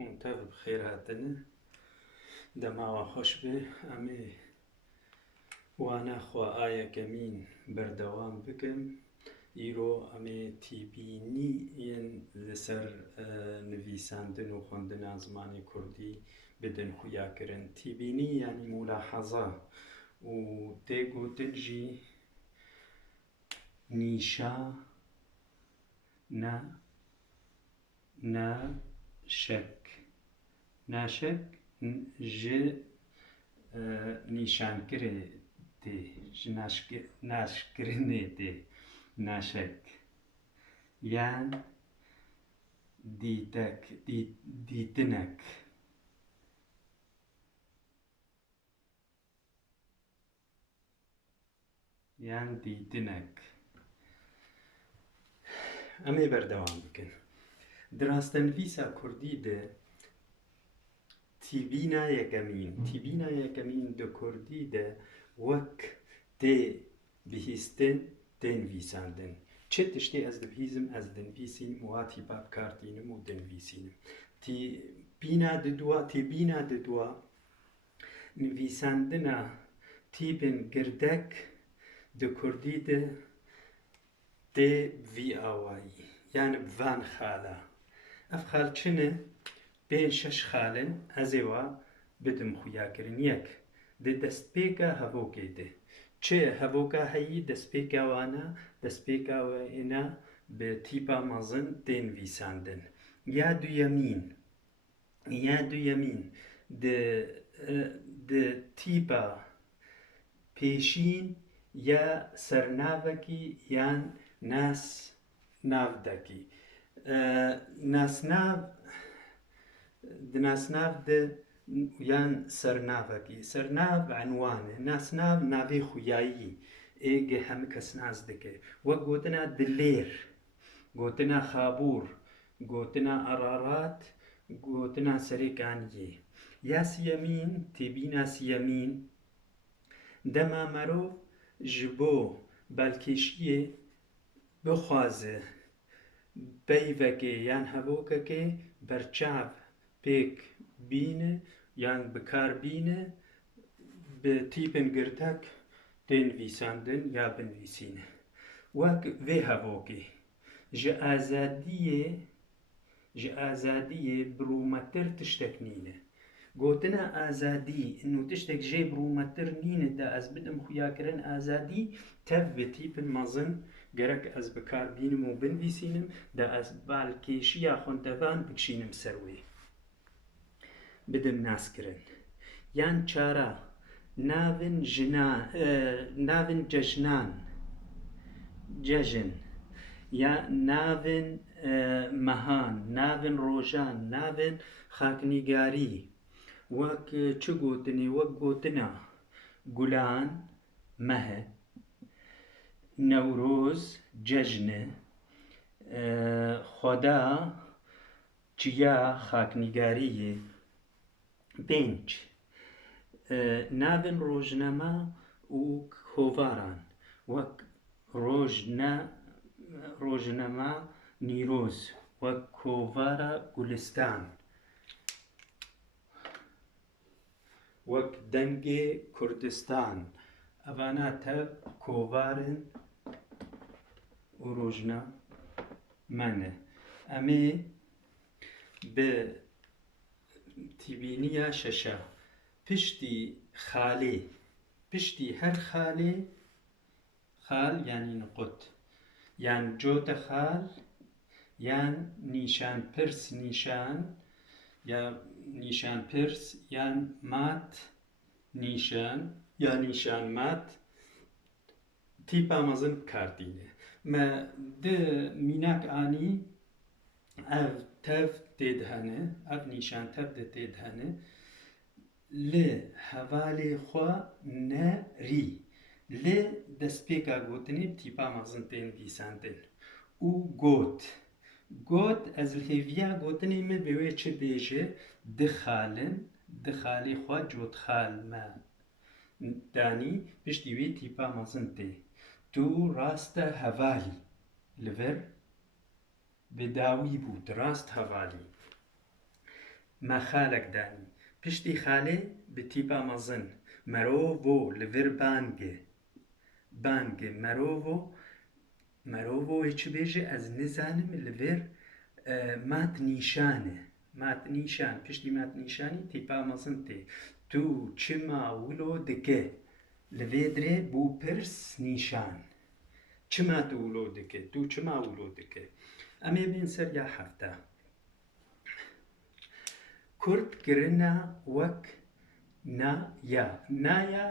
منتف بخير هاتن دماغ خوش به امی وانا خوا آیا کمین بردوام بکم ایرو امی تیبینی این لسر نویساندن و خوندن زمانی کردی بدن خویا کرن تیبینی یعنی ملاحظه و تیگو تنجی نیشا نه شک ناشک ج نیشان کرده ناشکرنه ده ناشک یان دیتنک امی بردوام بکن دراستنویسا کردی ده تیبینا یکمین دو کردی ده وک تی بهیستن تی نویساندن چه تشتی از دبهیزم از دنویسینم واتی باب کارتینم و دنویسینم تیبینا ددوا نویساندنا تیبن گردک دو کردی ده تی وی آوایی یعنی بوان خاله اف خال چنه بین شش خالن ازیوا بدم خویا کرن یک ده دست پیکا هفوکی ده چه هفوکا هایی دست پیکا وانا دست پیکا و اینا به تیپا مازن دین ویساندن یا دو یمین ده تیپا پیشین یا سرناوکی یان ناس نافدکی ناسناف ده یان سرناف عنوانه ناسناف ناوی خویایی ایگه همه کس ناز دکه و گوتنا دلیر گوتنا خابور گوتنا ارارات گوتنا سریکانیه یا سیمین تیبینا سیمین دما مرو جبو بالکشیه بخوازه بیوکه یان هبوکه برچاو پیک بینه یان بکار بینه به تیپن گردک دین ویساندن یا بنویسینه وک وی هبوکه جه آزادیه برومتر تشتک نینه گوتنا آزادی انو تشتک جه برومتر نینه دا از بدم خویا کرن آزادی تف به تیپن مازن گرک از بکار بینم و بنویسینم دا از بالکیشی یا خوندوان بکشینم سروی بدم ناس کرن یان چارا ناون جژن یا ناون مهان ناون روژان ناون خاکنیگاری وک چه گوتنی وک گوتنا گلان مه نوروز جژنه خدا چیا خاکنیگاریه پنج ناون روژنما و کوواران وک روژنما نیروز وک کووارا گلستان وک دنگ کردستان اوانا تب کووارن و روژنا منه امی به تیبینیا ششا پشتی خاله پشتی هر خاله خال یعنی نقط یان جوت خال یان نیشان پرس نیشان یا نیشان پرس یان مات نیشان یا نیشان مات تیپا مازن کارتینه ما ده میناک آنی اف تف تیدهنه اف نیشان تف ده تیدهنه لی حوالی خوا نری لی دست پیکا گوتنی تیپا مازن تین ویساندن او گوت از الهیویا گوتنی می بیوی چه بیجه دخالی خوا جوت خال ما دانی پشتیوی تیپا مازن تی تو راست هوالی لور به داوی بود راست هوالی ما خالك داني پشتی خاله به تیپا مزن مروو لور بانگه مروو چی بیجه از نزانم لور مات نیشان پشتی مات نیشانی تیپا مزن تی تو چما ولو دکه لویدره بو پرس نیشان چما تو ولو دکه تو چما ولو دکه امی بین سر یا هفته کورد گرنا وک نایا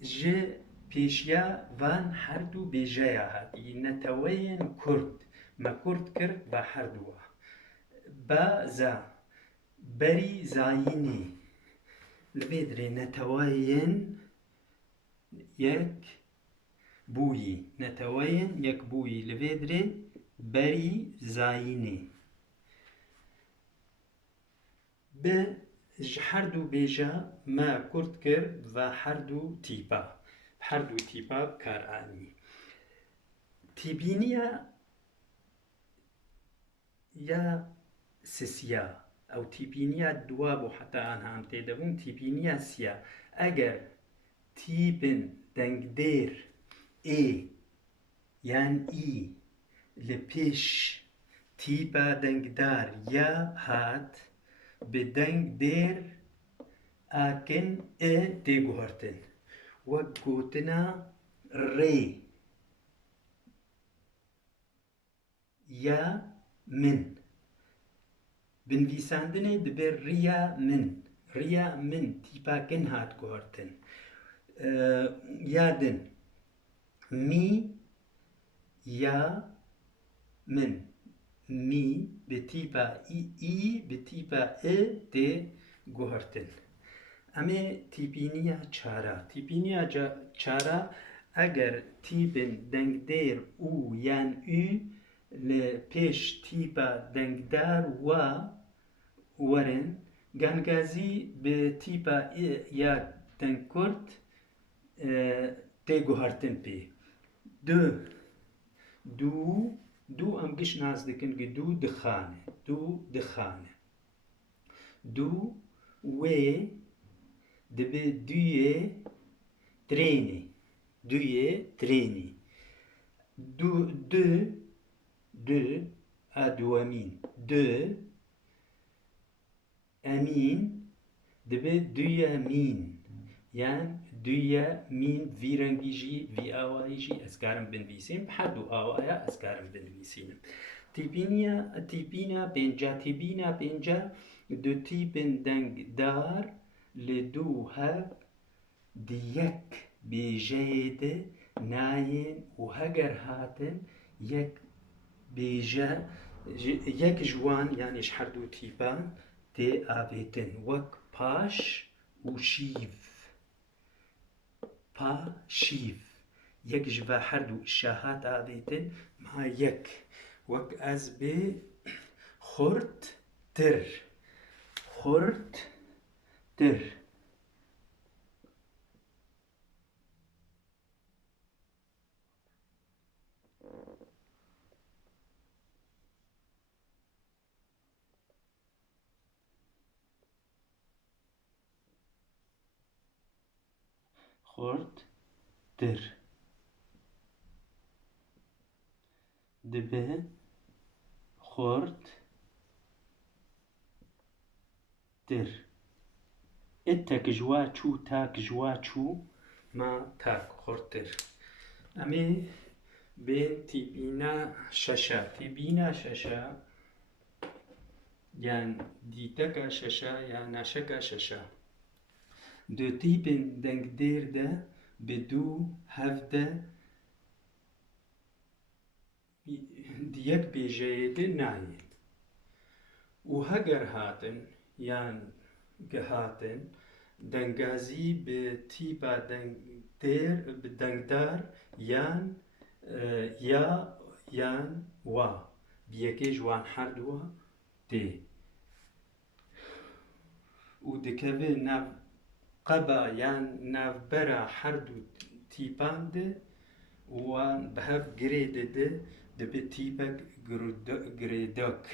جه پیشیا وان هر دو بیجایا هاتی نتوین کورد ما کورد کرد و هر دوه بازا بری زاینی لبیدره نتوین یک بویی لبیدره بری زاینی به هر دو بیجا ما کورد کرد و هر دو تیپا کارانی تیبینیا یا سسیا او تیبینیا دوا بو حتی آنها هم تیدبون تیبینیا سیا اگر تیبن دنگدیر یان لپیش تیپا دنگدار یا هات به دنگ دیر آکن تیگوهرتن وک گوتنا ری یا من بنویساندنه دبر ریا من تیپا کن هات گوهرتن یادن می یا من می به تیپا به تیپا تی گوهرتن اما تیپینیا چارا اگر تیپن دنگدیر او یان لپیش تیپا دنگدار ورن گانگازی به تیپا یا دنگکرد تی گوهرتن پی دو ام گش ناز دکن که دو دخانه دو وی دبه دوی ترینی دو ادوامین امین دبه دوی مین یان دوی مین وی رنگی جی وی آوایی جی اسکارم بنویسیم هر دو آوایا اسکارم بنویسیم تیبینا پینجا دو تیبن دنگدار لدو هف دیک بیجه ناین و هگر هاتن یک بیجه یک جوان یعنی هر دو تیبان تی آبیتن وک پاش و شیف یک جوا هر دو شاهات آبیتن ما یک وک از به خورد تر دبه خورد تر اتك جواچو تاك جواچو ما تاك خورتر امی بين تیبینا ششا یان دیتکا ششا یا ناشکا ششا دو تیبن دنگ دیر ده بدو هفته دیک بیجه ده ناین و هگر هاتن یان گهاتن دنگازی به تیپا دنگدار یان بیەکەی جوان هەردووە تێ و دەکەوێ ناو قەبا یان ناوبەرە هەردوو تیپان دێ وان بەهەف گرێ دەدە دەبێت تیپەک گرێدەک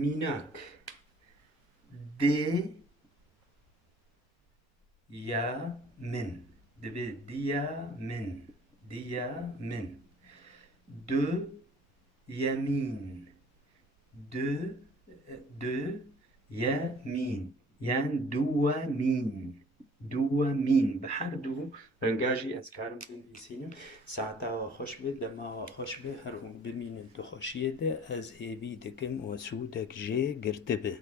میناک دێ یا من دەبێت دیە من دو یەمین دو یەمین یان دووەمین بە هەردوو ڕەنگاژی ئەسکارم بنویسینم ساتاوە خۆش بێت لە ماوە خۆش بێ هەروون بمینن دخۆشیەدە ئەز هێبی دەکەم وە سوودەک ژێ گرتبێ